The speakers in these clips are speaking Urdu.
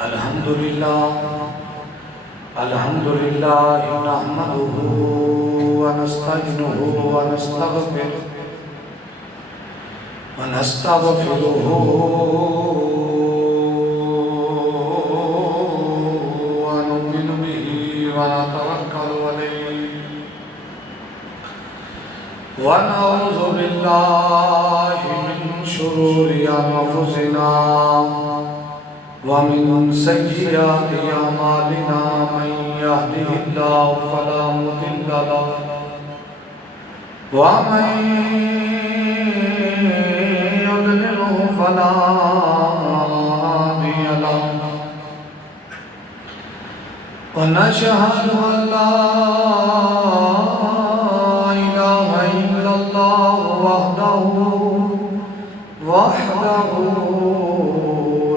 الحمد لله نحمده ونستعينه ونستغفره ونؤمن به ونتوكل عليه ونعوذ بالله من شرور أنفسنا ومن سيئات أعمالنا من يهده الله فلا مضل له ومن يضلله فلا هادي له ونشهد أن لا إله إلا الله وحده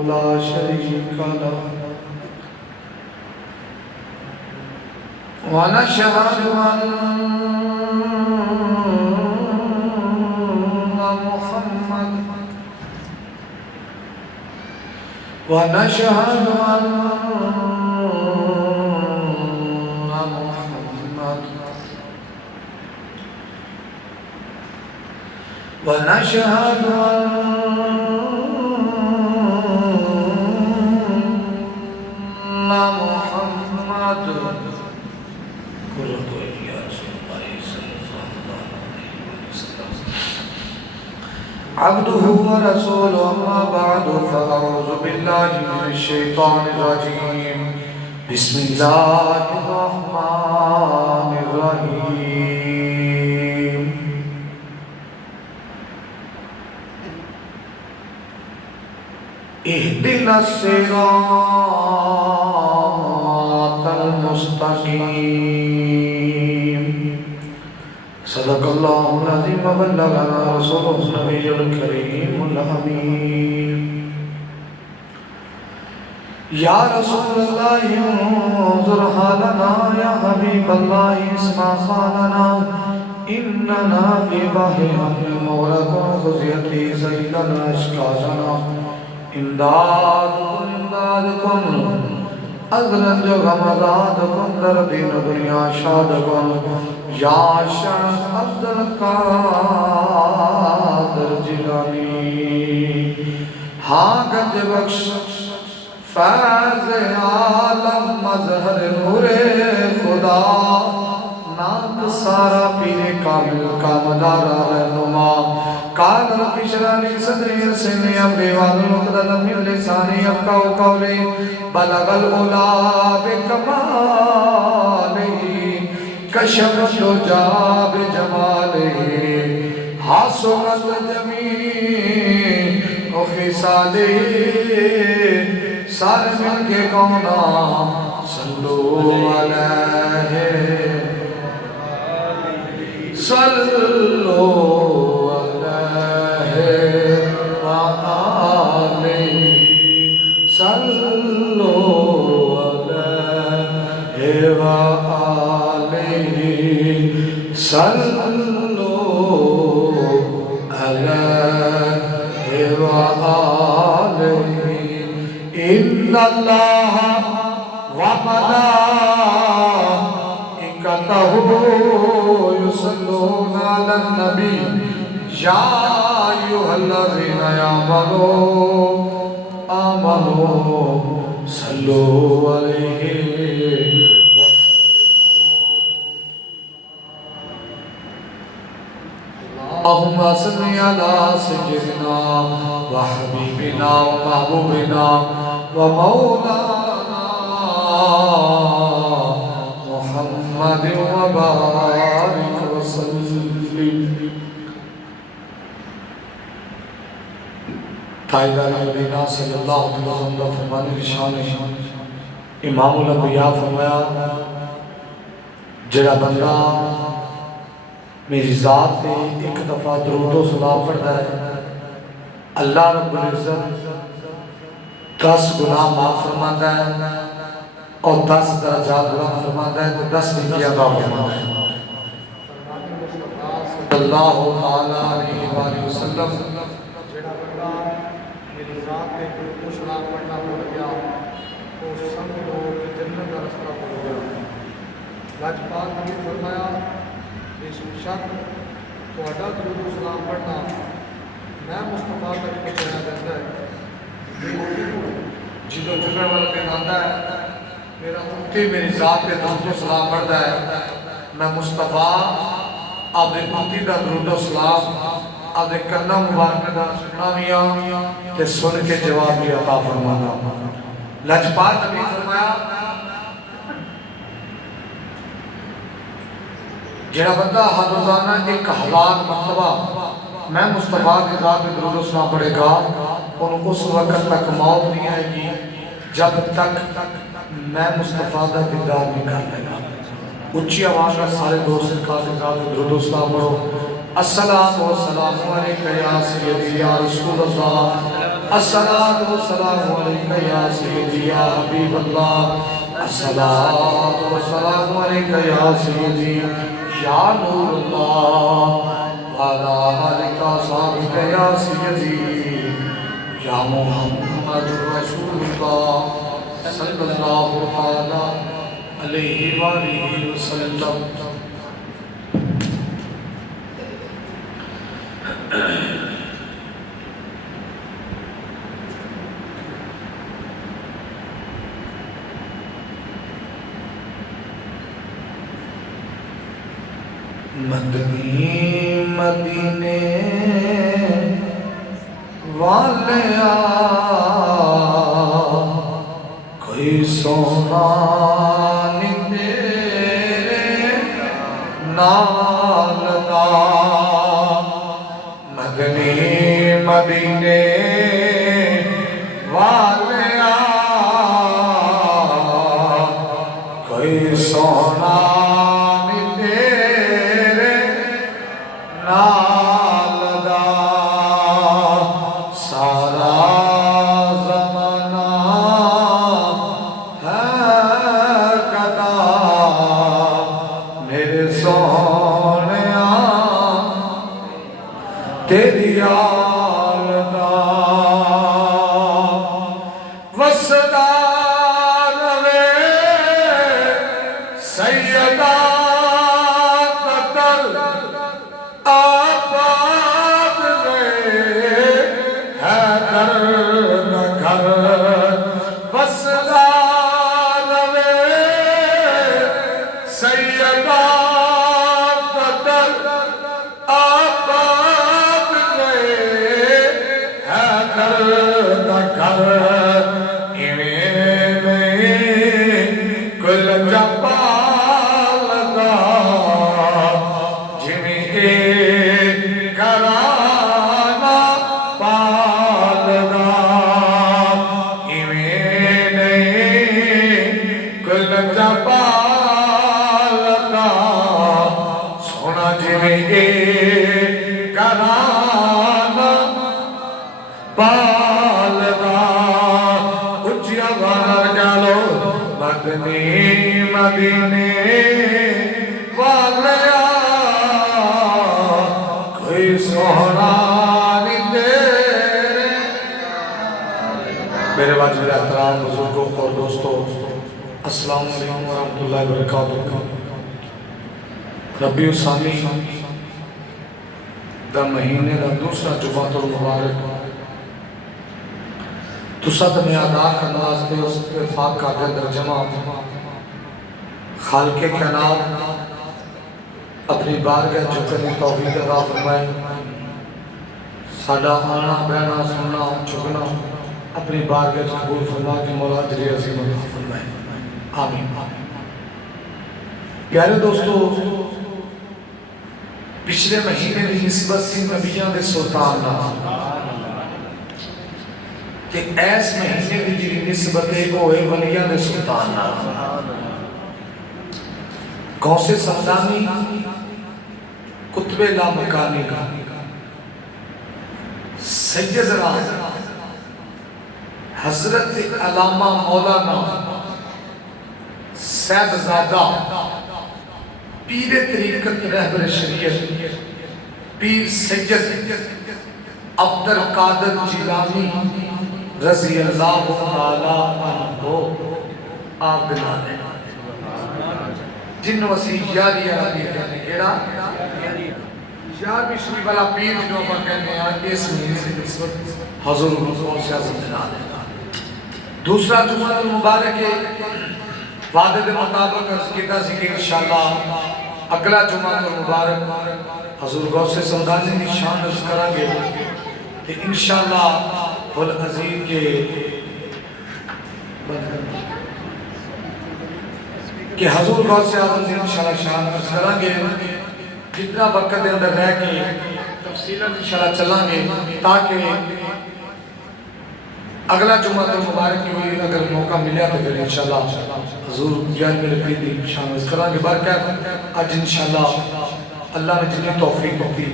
لا شريك له ونشهد أن محمد عبده ورسوله أما بعد فأعوذ بالله من الشيطان الرجيم بسم الله الرحمن الرحيم اهدنا الصراط المستقيم صدق الله العظيم وبلغنا رسوله النبي الكريم الأمين يا رسول الله انظر حالنا يا حبيب الله اسمع حالنا إننا في بحر هم مغرق خزيتي زيدنا أشكالنا امدادكم اذرن جو غمدادكم در دین دنیا شادکم یا شیخ عبدالقادر جیلانی ہاں گنج بخش فیض عالم مظہر نور خدا نام سارا پیر کامل کا مدارہ رہنما قال رب اشرح لي صدري ويسر لي امري واحلل عقدة من لساني يفقهوا قولي بلغ العلا بكماله كشف الدجى بجماله حسنت جميع خصاله سارے مل کے کونا صلو علیہ صلو إن الله وملائكته يصلون على النبي يا أيها الذين آمنوا صلوا عليه اللهم صل على سيدنا وحبيبنا ومحبوبنا ومولانا محمد وبارك وسلم تائیدار مدینہ صلی اللہ علیہ وسلم فرمانے رشان امام الانبیاء فرمایا جڑا بندہ میری ذات پہ ایک دفعہ درود و سلام پڑھتا ہے اللہ رب العزت 10 گناہ معاف فرماتا ہے اور 10 درجات بلند فرماتا ہے تو 10 نیکیاں عطا فرماتا ہے اللہ علیہ وآلہ وسلم لجپال نبی فرمایا بے شک تہاڈا درود و سلام پڑھنا میں مصطفیٰ تک پہنچایا جاتا ہے۔ جدو جمعہ والا دن آتا ہے میرا امتی میری ذات پہ درود و سلام پڑھتا ہے، میں مصطفیٰ اپنے امتی کا درود و سلام اپنے کنہ مبارک دا سننا بھی تے سن کے جواب بھی عطا فرمانا۔ لجپال نبی فرمایا جڑا بندہ ہر روزانہ ایک ہزار مرتبہ میں مصطفیٰ کی ذات پہ درود و سلام پڑھے گا انہوں اس وقت تک موت نہیں آئے گی جب تک میں مصطفیٰ کا دیدار نہیں کر لے گا۔ اچھی آواز میں سارے دوست کا درود و سلام پڑھو۔ السلام علیکہ یا سیدی یا رسول اللہ، السلام علیکہ یا سیدی یا حبیب اللہ، السلام علیکہ یا سیدی یا نور اللہ، وعلا آلکہ صحابکہ یا سیدی یا محمد رسول اللہ صلی اللہ علیہ وآلہ وسلم۔ مدنی مدینے والیا کوئی سونا نہیں تیرے نال دا، مدنی مدینے والیا کوئی سونا تیری آلدہ وسدہ روے سیدہ قتل آباد رہے حیدر نگر، وسدہ روے سیدہ قتل آباد مدنی مدینے والیا کوئی سونا نہیں تیرے۔ میرے واجب احترام بزرگوں اور دوستوں، السلام علیکم ورحمۃ اللہ وبرکاتہ۔ ربیع الثانی دا مہینے دا دوسرا جمعہ المبارک تو سب میں ادا کرنا واسطے اس پاک کا اندر جمع خالق کائنات اپنی بارگاہ جھکنے توفیق عطا فرمائے۔ ساڈا آنا بہنا سننا جھکنا اپنی بارگاہ قبول فرما کے مولا اجر عظیم عطا فرمائے، آمین۔ پیارے دوستو، پچھلے مہینے کی نسبت سی نبیوں کے سلطان نہ کہ ایس مہینے کی جی نسبت ہوئے ولیاں دے سلطان نہ، غوث سمدانی قطب لامکانی کا سیدنا حضرت علامہ مولانا صاحبزادہ پیر طریقت رہبر شریعت پیر سید عبدالقادر جیلانی رضی اللہ تعالیٰ عنہ آپ بنا لیں، جنوں اسی یاری والا پیر کہنے کیڑا یارویں شریف والا پیر جنوں پر کہنے ہیں اس مہینے سے اس وقت حضور غوث اعظم جناب ہے۔ دوسرا جمعہ المبارک ہے وعدے دے مطابق عرض کیتا سی کہ انشاءاللہ اگلا جمعہ المبارک حضور غوث سمدانی کی شان عرض کریں گے کہ انشاءاللہ والعظیم کے کہ حضور غوث اعظم سے انشاءاللہ شان عرض کریں گے جتنا وقت دے اندر رہ کے تفصیلاً انشاءاللہ چلیں گے تاکہ اگلا جمعہ مبارک کی ہوئی اگر موقع ملیا تو پھر انشاءاللہ حضور یار میرے پیر شان عرض کریں گے برکت آج انشاءاللہ اللہ نے جتنی توفیق ہوتی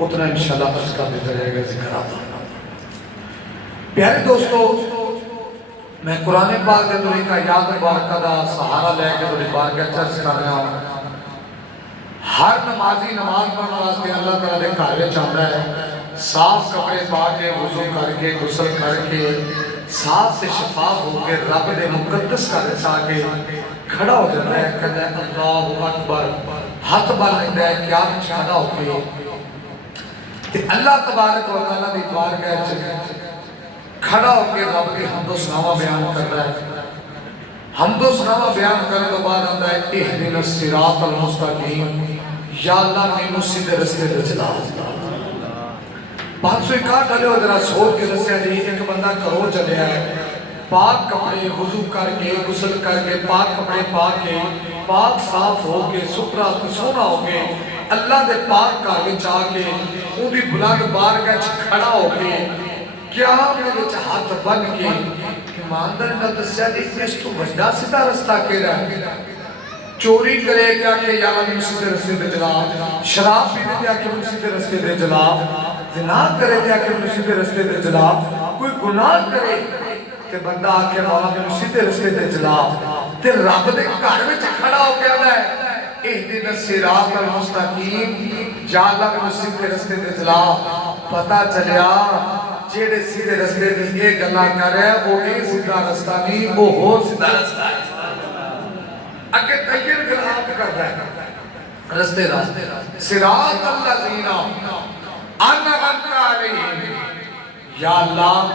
اتنا انشاءاللہ عرض کر دیتا جائے گا ذکر آتا پیارے دوستو میں قرآن پاک دے دوری کا یاد مبارکہ دا سہارا لے کے دوری بارکہ چرچ کر رہا ہوں ہر نمازی نماز پڑھنے واسطے اللہ تعالیٰ نے کہا چاہتا ہے صاف کپڑے پا کے وضو کر کے غسل کر کے صاف سے شفاف ہو کے رب دے مقدس کا رسا کے کھڑا ہو جاتا ہے کہتا ہے اللہ اکبر ہاتھ بل لیتا ہے کیا کھڑا ہو کے کہ اللہ تبارک و تعالیٰ دی بارگاہ کھڑا ہو کے رب کی حمد و ثنا بیان کر رہا ہے حمد و ثنا بیان کرنے کے بعد آتا ہے اہدنا الصراط المستقیم یا اللہ میں سیدھے رستے پہ چلا 561 ڈالے ہو ذرا سوچ کے رسے جی ایک بندہ کروڑ چلے ہے پاک کپڑے وضو کر کے غسل کر کے پاک کپڑے پا کے پاک صاف ہو کے ستھرا سونا ہو کے اللہ دے پاک گھر وچ آ کے اون دی بلند بارگاہ وچ کھڑا ہو کے کیا میرے ہاتھ بن کے ایماندار نے دسیا جی اس تو بڑا سیدھا رستہ کیڑا ہے چوری کرے کیا کہ یا اللہ سیدھے رستے پہ چلا شراب پینے کیا کہ سیدھے رستے پہ چلا زنا کرے کیا کہ سیدھے رستے پہ چلا کوئی گناہ کرے کہ بندہ آ کے مولا میں سیدھے رستے پہ چلا تے رب دے گھر وچ کھڑا ہو کے آندا ہے اہدنا الصراط المستقیم یا اللہ میں سیدھے رستے پہ چلا پتہ چلیا جیڑے سیدھے رستے پہ یہ گلا کر رہے ہیں وہ ایک سیدھا رستہ نہیں وہ ہو سیدھا رستہ ہے اگر تغیر گلاب کرتا ہے رستے راستے صراط الذین انعمت علیہم یا اللہ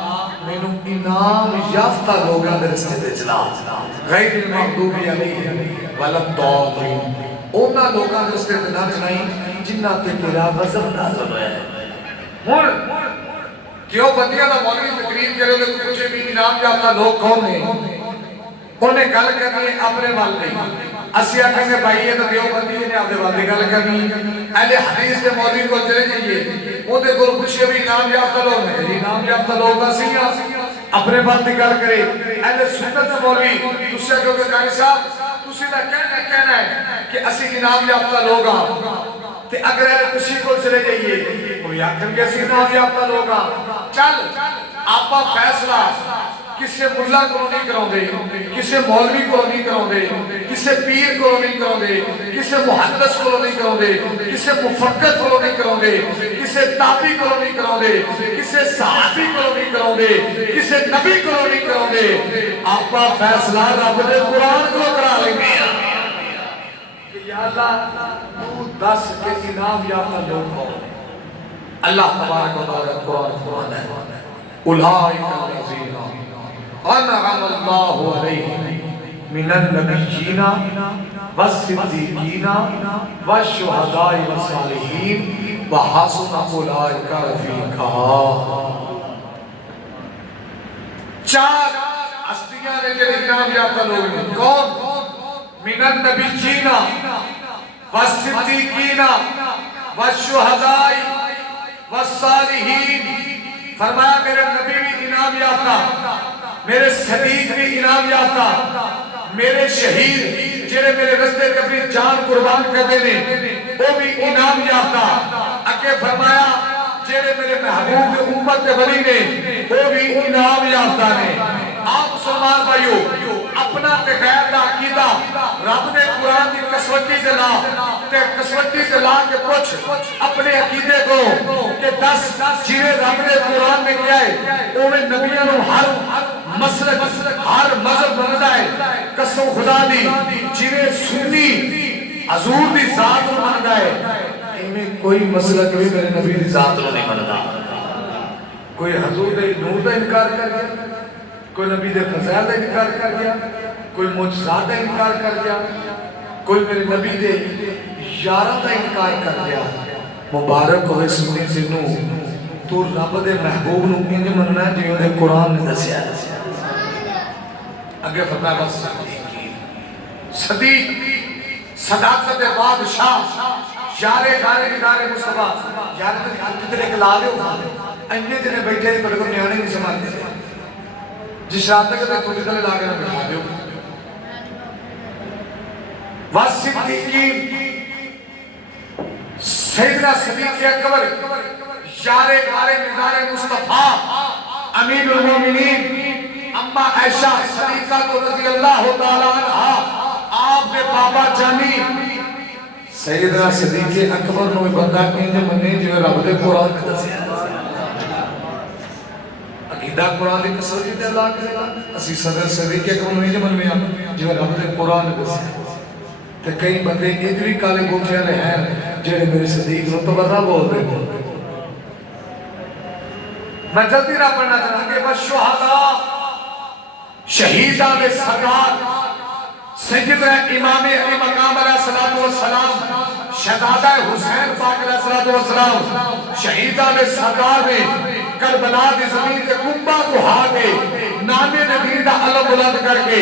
میں نو انعام یافتہ لوگاں دے رستے تے چلا غیر المغضوب علیہم ولا الضالین اونا لوگاں دے رستے تے نہ چلائی جنہاں تے تیرا غضب نازل ہویا ہے ہن کیوں بندیاں دا مولوی تقریر کرے تو پوچھے بھی انعام یافتہ لوگ کون ہیں انہیں گل کرنی اپنے وال نہیں اسی آکھیں گے بھائی یہ تو دیوبندی نے آپ دے وال دی گل کرنی اہل حدیث دے مولوی کو چلے جائیے وہ دے گل پوچھے بھی انعام یافتہ لوگ ہیں انعام یافتہ لوگ کا سیاں اپنے وال دی گل کرے اہل سنت دے مولوی دوسرے جو کہ قاری صاحب تسی دا کہنا ہے کہ اسی انعام یافتہ لوگ ہاں تے اگر اہل کسی کو چلے جائیے وہ آکھیں گے اسی انعام یافتہ لوگ ہاں چل آپا فیصلہ کسے ملا کو نہیں کراؤں دے کسے مولوی کو نہیں کراؤں دے کسے پیر کو نہیں کراؤں دے کسے محدث کو نہیں کراؤں دے کسے مفقد کو نہیں کراؤں دے کسے تابی کو نہیں کراؤں دے کسے صحابی کو نہیں کراؤں دے کسے نبی کو نہیں کراؤں دے آپا فیصلہ رب دے قرآن کو کرا لیں گے یا اللہ تو دس کے انعام یافتہ لوگ ہو اللہ تبارک و تعالی قرآن ہے اولئک الذین انعم اللہ علیہم من النبیین والصدیقین والشہداء والصالحین وحسن اولئک رفیقا چار ہستیاں نے جو انعام یافتہ لوگ ہیں کون من النبیین والصدیقین والشہداء والصالحین فرمایا میرے نبی بھی انعام یافتہ میرے صدیق بھی انعام یافتہ میرے شہید جنہیں میرے رستے کے اپنی جان قربان کر دینے وہ بھی انعام یافتہ اکے فرمایا جنہیں میرے محبوب امت کے بلی نے وہ بھی انعام یافتہ نے آپ مسلمان بھائیو اپنا غیر دا عقیدہ رب نے قرآن کی کسوٹی سے لا تے کسوٹی سے لا کے پوچھ اپنے عقیدے کو کہ 10 جنہیں رب نے قرآن میں کیا ہے اوہ نبیوں ہر مسلک ہر مذہب بنتا ہے قسم خدا دی جنہیں سنی حضور دی ذات نو مندا ہے ایویں کوئی مسلک بھی میرے نبی دی ذات نو نہیں مندا کوئی حضور دے نور دا انکار کر گیا کوئی نبی دے فضائل دا انکار کر گیا کوئی معجزات دا انکار کر گیا کوئی میرے نبی دے یاراں دا انکار کر گیا مبارک ہوئے سنی جنوں تو رب دے محبوب نو انج مننا ہے جیوں دے قرآن نے دسیا اگے فرمایا بس صدیق صداقت بادشاہ یارے گارے نگارے مصطفیٰ یارے تو ہاتھ تیرے کے لا دے انجے جنہیں بیٹھے ہیں تو نیانے نہیں سمجھتے ہیں جس رات تک تو تھوڑی تلے لا کے نہ بٹھا دے والصدیقین سیدنا صدیق اکبر یارے گارے نگارے مصطفیٰ امین المومنین اما عائشہ صدیقہ کو رضی اللہ تعالیٰ عنہ آپ نے بابا جانی سیدنا صدیق اکبر نو بندہ کہیں مننے جو رب دے قرآن کا دسیا عقیدہ قرآن دی تصویر دے اللہ کے اسی صدر صدیق اکبر نو نہیں مننے جو رب دے قرآن کا دسیا تے کئی بندے ادری کالے گوٹھے رہے ہیں جڑے میرے صدیق نو تبرہ بول دے میں جلدی نہ پڑھنا چاہوں گے بس شہداء شہیدان سردار سیدنا امام علی مقام علیہ السلام شہزادہ حسین پاک علیہ السلام شہیدان سردار نے کربلا دی زمین کے کنبہ کو ہا کے نامی نبی دا علم بلند کر کے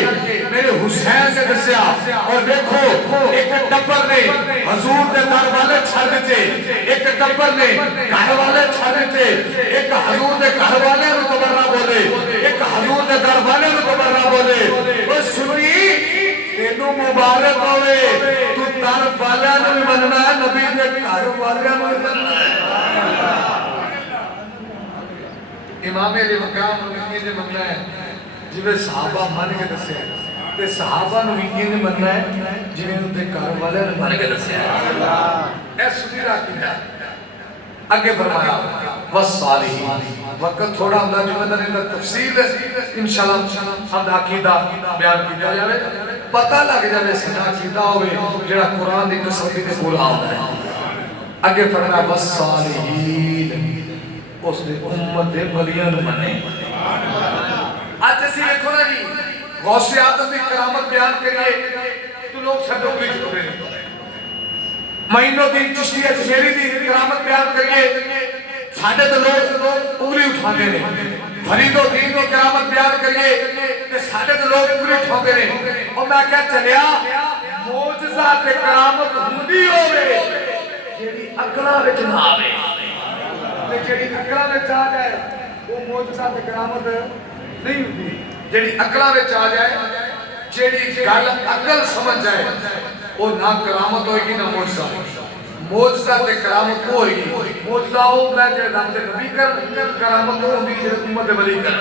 میرے حسین سے دسیا اور دیکھو ایک ڈبر نے حضور دے در والے چھڑ دیتے ایک ڈبر نے گھر والے چھڑ دیتے ایک حضور دے گھر والے نو تبرہ بولے ایک حضور دے در والے نو تبرہ بولے وہ سنی تینوں مبارک ہوئے تو در والے نو مننا ہے نبی دے گھر والے نو مننا ہے امام علی مقام نبی نے مننا ہے جویں صحابہ مان کے دسیا تے صحابہ نو بھی نے مننا ہے جویں ان دے گھر والے نے مان کے دسیا اے سنی راکیدہ اگے فرمایا والصالحین وقت تھوڑا ہوندا جو میں نے تفصیل انشاءاللہ ہم عقیدہ بیان کیتا جاوے پتہ لگ جاوے سنا عقیدہ ہوے جڑا قرآن دی تصویر تے پورا ہوندا ہے اگے فرمایا والصالحین اس نے امت دے بھلیاں نو منے آج جیسے دیکھو نا جی غوث اعظم کی کرامت بیان کریے تو لوگ سب ڈوگری چھوڑ رہے ہیں معین الدین چشتی اجمیری دی کرامت بیان کریے ساڑھے تو لوگ انگلی اٹھاتے ہیں فرید الدین کی کرامت بیان کریے ساڑھے تو لوگ انگلی اٹھاتے ہیں اور میں کہا چلیا موجزہ تے کرامت ہندی ہوئے جیڑی اکلا وچ نہ آوے جیڑی اکلا وچ آ جائے وہ موجزہ تے کرامت نہیں ہوتی جیڑی اکلا وچ آ جائے جیڑی گل عقل سمجھ جائے وہ نہ کرامت ہوئے گی نہ موجزہ موجزہ تے کرامت ہوئے گی موجزہ ہو میں جیڑے رب دے نبی کر کرامت ہو ہوندی جیڑے امت ولی کر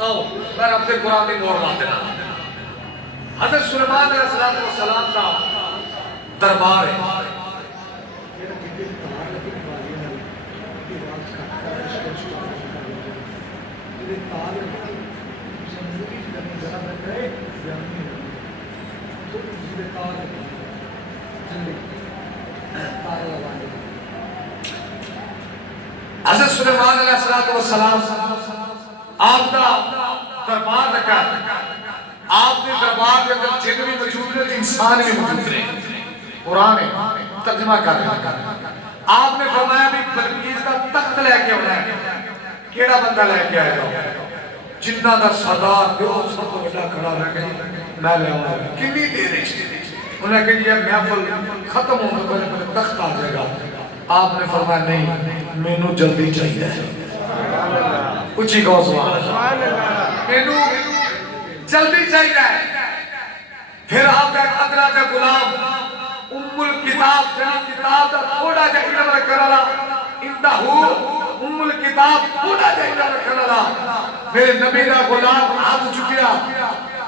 آؤ میں رب دے قرآن دی نور لاتے نا حضرت سلیمان علیہ السلام کا دربار ہے حضرت سلیمان علیہ السلام آپ کا دربار رکھا آپ نے دربار کے اندر جن بھی موجود رہے انسان بھی موجود رہے قرآن ترجمہ کر رہے آپ نے فرمایا بھی بلقیس کا تخت لے کے ہونا ہے کیڑا بندہ لے کے آئے گا جنہ دا سردار جو سب کو بڑا کھڑا رہ گئی میں لے آؤں گا کنی دیر انہیں کہا یہ محفل ختم ہونے پر تخت آ جائے گا آپ نے فرمایا نہیں مینوں جلدی چاہیے اچھی گو سبحان مینوں جلدی چاہیے پھر آپ کا ادرا کا غلام ام الکتاب جنہی کتاب دا تھوڑا جا علم رکھنا لا اندہو ام الکتاب تھوڑا جا علم رکھنا لا میرے نبی دا غلام آدھ چکیا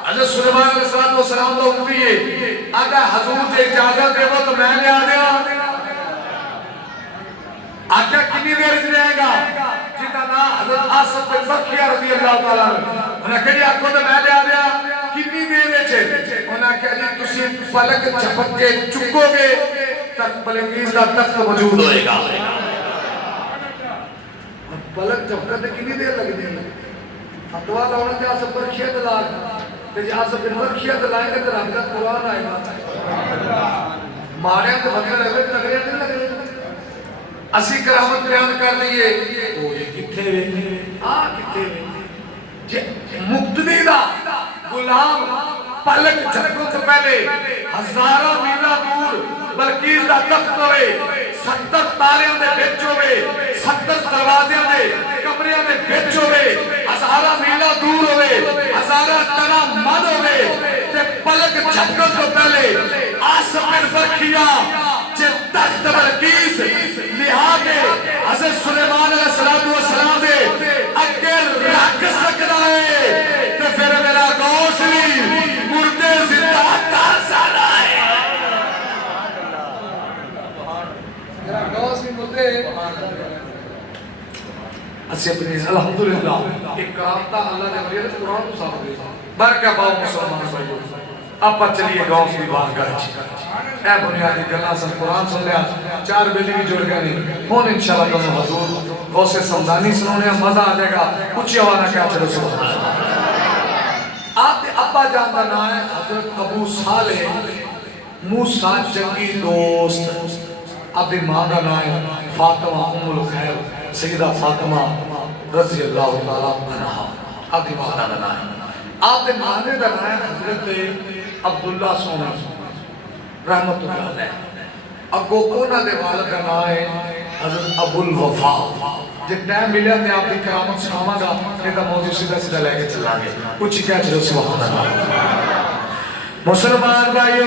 حضرت سلیمان علیہ السلام تو امتی ہے آگا حضور جے اجازت دے وہ تو میں لے آدیا آگا کنی دیر سے رہے گا جنہ نا حضرت آصف بن بکیہ رضی اللہ تعالیٰ انہیں کہی آپ کو تو میں لے آدیا کنی پلک جھپک کے چکو گے تک بلقیس کا تخت موجود ہوئے گا. پلک جھپکتے کتنی دیر لگتی ہے؟ فتوا لاؤنا کہ آسا برکھیت لا کہ جی آسا برکھیت لائیں گے تو رب کا قرآن آئے گا. مارے ہم تو بندہ لگے تگڑے نہیں لگے. اسی کرامت بیان کر دیئے او یہ کتھے وے کتھے وے مقتدی دا غلام پلک جھپکوں سے پہلے ہزارہ میلہ دور بلقیس دا تخت ہوئے 70 تاریاں دے بچ ہوئے 70 دروازیاں دے کمریاں دے بچ ہوئے ہزارہ میلہ دور ہوئے ہزارہ تنہ مد ہوئے تے پلک جھپکوں سے پہلے آسف بن برکھیا جے تخت بلقیس لہا کے حضرت سلیمان علیہ السلام دے اگر رکھ سکتا ہے تو پھر میرا غوث بھی مردے زندہ کر سکتا ہے. میرا غوث بھی مردے اچھے اپنی الحمدللہ ایک کامتا اللہ نے مریض قرآن کو صاحب دے برکہ باؤ مسلمان بھائیو. اب چلیے غوث کی بات کر اے بنیادی گلہ سن قرآن سن لیا 4 بیلی بھی جڑ گئے نہیں ہون انشاءاللہ تم حضور غوث سمدانی سنونے مزہ آ جائے گا کچھ آوانا کیا چلو سبحان اللہ. آپ دے ابا جاندہ نا ہے حضرت ابو صالح موسیٰ جنگی دوست. آپ دے ماں دا نا ہے فاطمہ ام الخیر سیدہ فاطمہ رضی اللہ تعالیٰ عنہ. آپ دے ماں دا نا ہے آپ دے مانے دا نا ہے حضرت عبداللہ سونا رحمت اللہ علیہ. اگو اونا دے والد کا نا ہے حضرت ابو الوفا. جب ٹائم ملیا تے آپ کی کرامت سناما گا نہیں تو موضوع سیدھا لے کے چلا گے کچھ کیا چلو سبحان اللہ. مسلمان بھائیو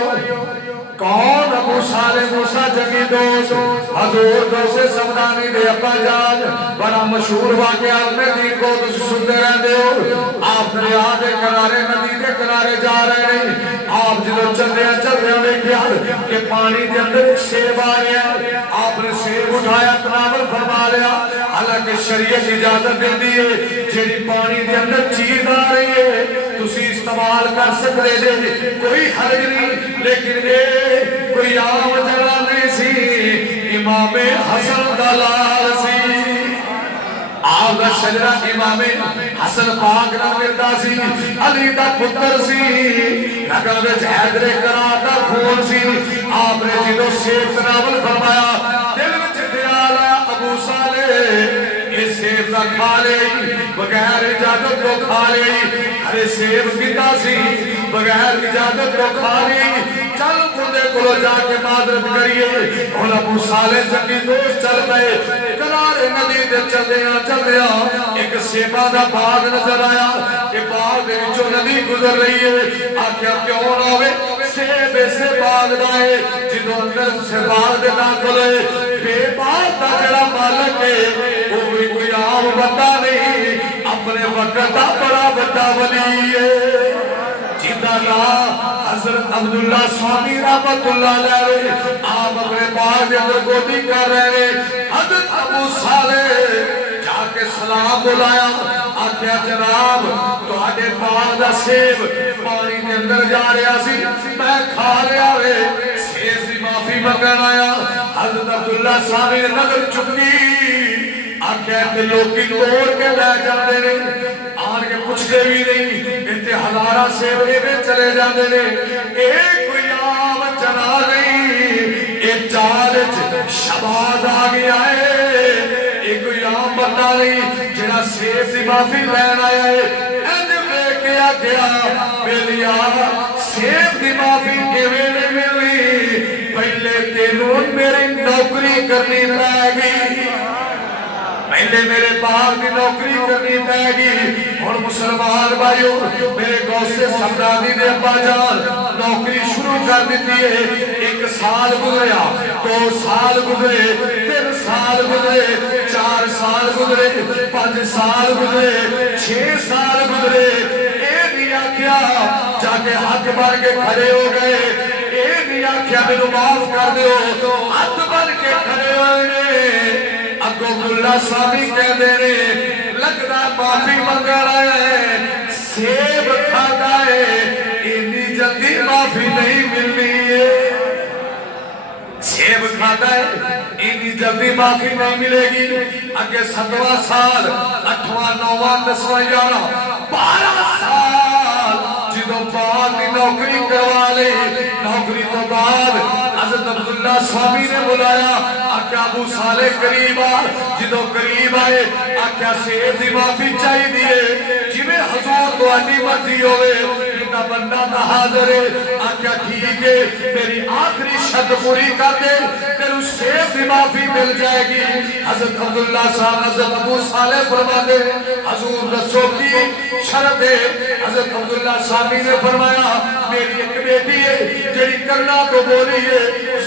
کون ابو صالح موسیٰ جنگی دوست حضور غوث سمدانی دے ابا جان بڑا مشہور واقعہ میں دین کو تو سنتے رہتے ہو. آپ دریا دے کنارے ندی دے کنارے جا رہے ہیں. آپ جدو چلتے ہیں دیکھیا کہ پانی دے اندر ایک سیب آ رہا ہے. آپ نے سیب اٹھایا تناول فرما لیا. حالانکہ شریعت اجازت دے دی ہے جیڑی پانی دے اندر چیز آ رہی ہے تسی استعمال کر سکتے جے کوئی حرج نہیں. لیکن کوئی عام جگہ نہیں سی امام حسن دلال سی. آپ کا شجرہ امام حسن پاک نہ ملتا سی علی دا پتر سی لگا وچ حیدر کرا دا خون سی. آپ نے جدو سیب تناول فرمایا دل وچ خیال آیا ابو صالح اس سیب دا کھا لے بغیر اجازت کو کھا لے. ارے سیب پیتا سی بغیر اجازت کو کھا لے. چل بندے کو جا کے معذرت کریے. اور ابو صالح جنگی دوست چل گئے کنارے ندی دے چلدے ایک سیبا دا باغ نظر آیا. کہ باغ دے وچوں ندی گزر رہی ہے. آکھیا کیوں نہ ہوئے سیب سے باغ دائے جدو اندر سے باغ دے داخل ہے بے باغ دا جڑا مالک ہے وہ بھی کوئی عام بندہ نہیں اپنے وقت دا بڑا بڑا ولی ہے. جیدہ اللہ حضرت عبداللہ سوامی رحمت اللہ علیہ آپ اپنے باغ دے اندر گودی کر رہے ہیں. حضرت ابو صالح جا کے سلام بلایا. آکھیا جناب تو آڈے باغ دا سیب پانی دے اندر جا رہا سی میں کھا لیا وے سیب دی معافی مگن آیا. حضرت عبداللہ سوامی نے نظر چکی. آکھیا کہ لوگی توڑ کے لے جاندے نہیں آن کے کچھ دے بھی نہیں انتے ہزارہ سیبے میں چلے جاندے نہیں. ایک کوئی عام جنا نہیں ایک چالچ شباز آگے آئے. ایک کوئی عام بندہ نہیں جنہا سیب دی معافی لین آیا ہے. اینج بے کیا گیا بیلیا سیب دی معافی کے ویلے ملی پہلے تینوں میری نوکری کرنی پائے گی. پہلے میرے باغ کی نوکری کرنی پائے گی. اور مسلمان بھائیو میرے غوث سمدانی دے ابا جان نوکری شروع کر دیتی ہے. 1 سال گزریا 2 سال گزرے 3 سال گزرے 4 سال گزرے 5 سال گزرے 6 سال گزرے. اے نہیں آکھیا جا کے ہاتھ بھر کے کھڑے ہو گئے. اے نہیں آکھیا میں معاف کر دیو ہاتھ بھر کے کھڑے ہوئے. اگو ملا سوامی کہہ دے رہے لگنا معافی منگا ہے سیب کھاتا ہے اتنی جلدی معافی نہیں ملنی. جلدی معافی نہیں ملے گی اگے 7واں سال 8واں 9واں 10واں 11 12 سال جدو بعد دی نوکری کروا لے نوکری تو بعد حضرت عبداللہ سوامی نے بلایا آکھیا ابو صالح قریب آ جدو قریب آئے آکھیا سیب دی معافی چاہی دیئے جویں حضور کو آنی مرضی ہوئے اتنا بندہ نہ حاضر ہے آکھیا ٹھیک ہے میری آخری شرط پوری کر دے پھر اس سیب دی معافی مل جائے گی حضرت عبداللہ صاحب حضرت ابو صالح فرما دے حضور رسول کی شرط ہے حضرت عبداللہ صاحب نے فرمایا میری ایک بیٹی ہے جڑی کرنا تو بولی ہے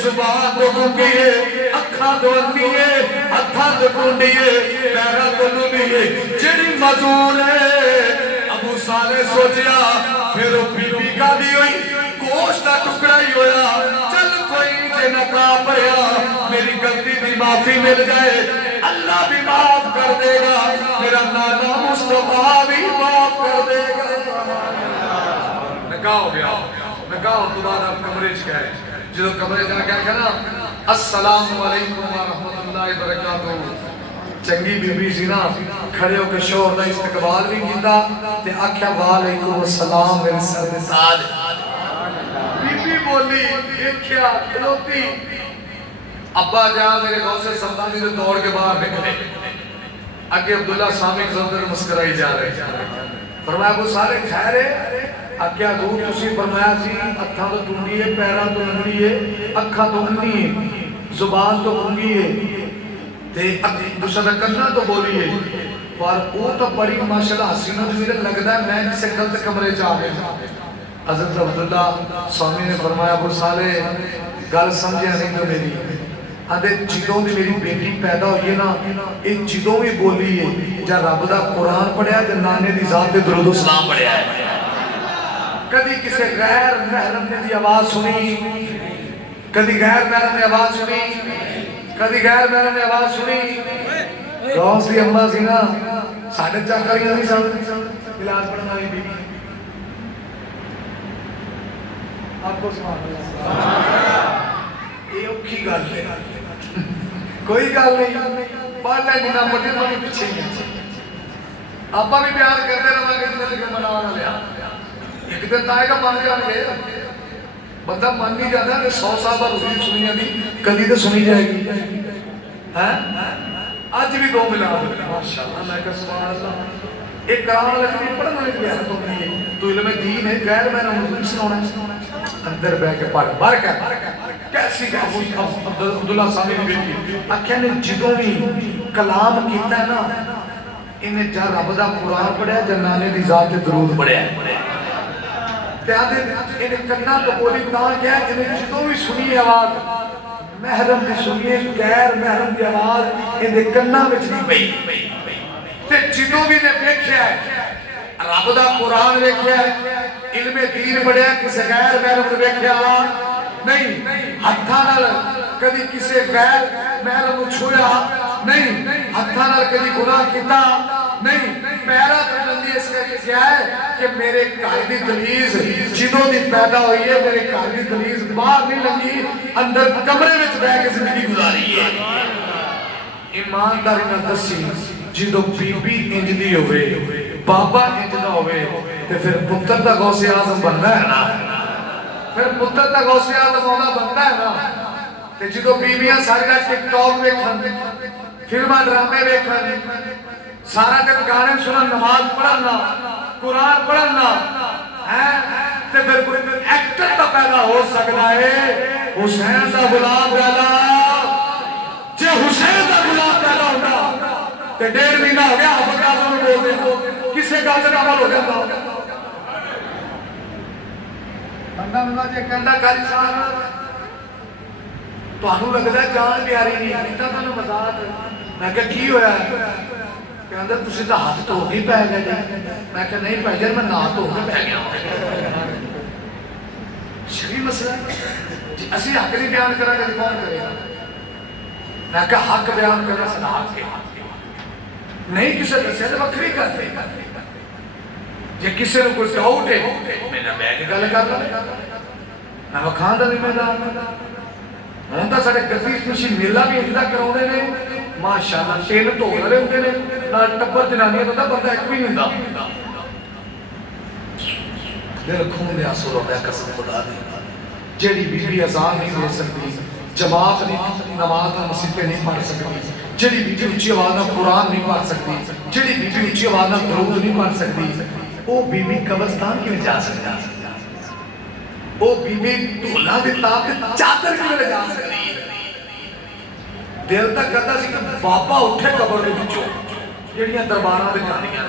زبان تو گھنگی ہے اکھاں تو اندھی ہے ہتھاں تو ٹونڈی ہے پیرا تو لولی ہے جڑی مزور ہے ابو صالح سوچیا پھر وہ بی بی کا دی ہوئی گوشت کا ٹکڑا ہی ہویا چل کوئی جے نکا پڑیا میری غلطی دی معافی مل جائے اللہ بھی معاف کر دے گا میرا نانا مصطفیٰ بھی معاف کر دے گا نکاح ہو گیا نکاح دوبارہ کمرے گئے جدو کمرے جا کیا کہنا السلام علیکم ورحمۃ اللہ وبرکاتہ چنگی بی بی سی نا کھڑے ہو کے شوہر دا استقبال بھی کیتا تے آکھیا وعلیکم السلام میرے سر دے ساتھ بی بی بولی دیکھیا کھلوتی ابا جان میرے غوث سمدانی سے دوڑ کے باہر نکلے آگے عبداللہ سامی زندر مسکرائی جا رہے فرمایا ابو صالح خیر ہے آکھیا دور تسی فرمایا سی اتھا تو ٹونڈی ہے پیرا تو ننگی ہے اکھا تو اندھی ہے زبان تو گھنگی ہے تے دوسرا کرنا تو بولی ہے پر وہ تو بڑی ماشاءاللہ حسینہ جو میرے لگتا ہے میں کسے غلط کمرے چاہ گئے حضرت عبداللہ سوامی نے فرمایا ابو صالح گل سمجھے نہیں تو میری آدھے جدوں بھی میری بیٹی پیدا ہوئی ہے نا ایک جدوں بھی بولی ہے جا رب دا قرآن پڑھیا ہے جا نانے دی ذات درود و سلام پڑھیا ہے کدی کسے غیر محرم نے دی آواز سنی کدی غیر محرم نے آواز سنی کدی غیر محرم نے آواز سنی غوث دی اماں سی نا ساڑھے چاکریاں نہیں سب علاج پڑھنا ہی بھی آپ کو سبحان اللہ یہ اوکھی گل ہے کوئی گل نہیں پڑھ لیں جنا پڑھے تو پیچھے نہیں آپ بھی پیار کرتے رہا کہ جنہیں لکھے منانا لیا ایک دن تائے کا مان جان گئے بندہ مان نہیں جاتا کہ 100 سال بعد حضور سنیا دی کدی تو سنی جائے گی آج بھی دو ملا ماشاءاللہ میں کہا سبحان اللہ ایک کلام لکھ بھی پڑھنا نہیں پیار تو نہیں تو علم دین ہے غیر میں نے حضور سنونا اندر بہ کے پڑھ بار کیسی کہ عبداللہ سامی نے بیٹی آکھیا نے جدوں بھی کلام کیتا ہے نا انہیں جا رب دا قرآن پڑھیا جا نانے دی ذات درود پڑھیا ہے انہیں کرنا تو بولی بتا گیا انہیں جدوں بھی سنی آواز محرم دی سنیے غیر محرم دی آواز انہیں کرنا میں چلی پئی تے جدوں بھی نے دیکھیا ہے رب دا قرآن دیکھیا ہے علم دین پڑھیا کسے غیر محرم نے دیکھیا نہیں ہتھاں نال کدی کسے غیر محرم کو چھویا نہیں ہتھاں نال کدی گناہ کیتا نہیں پیرا ترندی اس کا کیا ہے کہ میرے گھر دی دلیز جدوں دی پیدا ہوئی ہے میرے گھر دی دلیز باہر نہیں لگی اندر کمرے وچ بیٹھ کے زندگی گزاری ہے ایمانداری نال دسی جدوں بی بی انج دی ہوئے بابا انج دا ہوئے تے پھر پتر دا غوث اعظم بننا ہے نا پھر پتر دا غوث اعظم ہونا بنتا ہے نا تے جدوں بیویاں سارا ٹک ٹاک ویکھن فلماں ڈرامے ویکھن سارا دن گانے سنن نماز پڑھنا قرآن پڑھنا تے پھر کوئی ایکٹر دا پیدا ہو سکتا ہے حسین دا غلام پیدا جے حسین دا غلام پیدا ہوتا تے 1.5 مہینہ ہو گیا حافظ اعظم نوں بولدے کسے گل تے عمل ہو جاندا بندہ بندہ جے کہندا کاری صاحب تانوں لگدا جان پیاری نہیں کیتا تانوں مزاق میں کہ کی ہویا کہ اندر تسی تا ہاتھ تو ہی پے گئے جی میں کہ نہیں پے جان میں نہ تو کے پے گیا شری مسئلہ جی اسی حق نہیں بیان کرا کہ کون کرے گا میں کہ حق بیان کرنا صلاح کے نہیں کسی دسے تو بکری کرتے جی کسی نے کوئی ڈاؤٹ ہے میں نہ بیٹھ گل کر لوں میں وکھان دا نہیں میدان ہوں تو سارے گدی خوشی میلہ بھی اجدا کراؤنے نے ماشاءاللہ 3 ڈھول والے ہوندے نے نال ٹبر جنانیاں دا بندہ ایک بھی نہیں ہوندا دل خون دے آنسو رو پیا قسم خدا دی جیڑی بی بی اذان نہیں دے سکتی جماعت نہیں نماز نہ مسجد پہ نہیں پڑھ سکتی جیڑی بی بی اونچی آواز نہ قرآن نہیں پڑھ سکتی جیڑی بی بی اونچی آواز نہ درود نہیں پڑھ سکتی وہ بی بی قبرستان کیوں جا سکتا وہ بی بی ڈھولا دے تاپ چادر کیوں جا سکتی دل تک کرتا سی کہ بابا اٹھے قبر دے وچوں جڑیاں درباراں دے جانیاں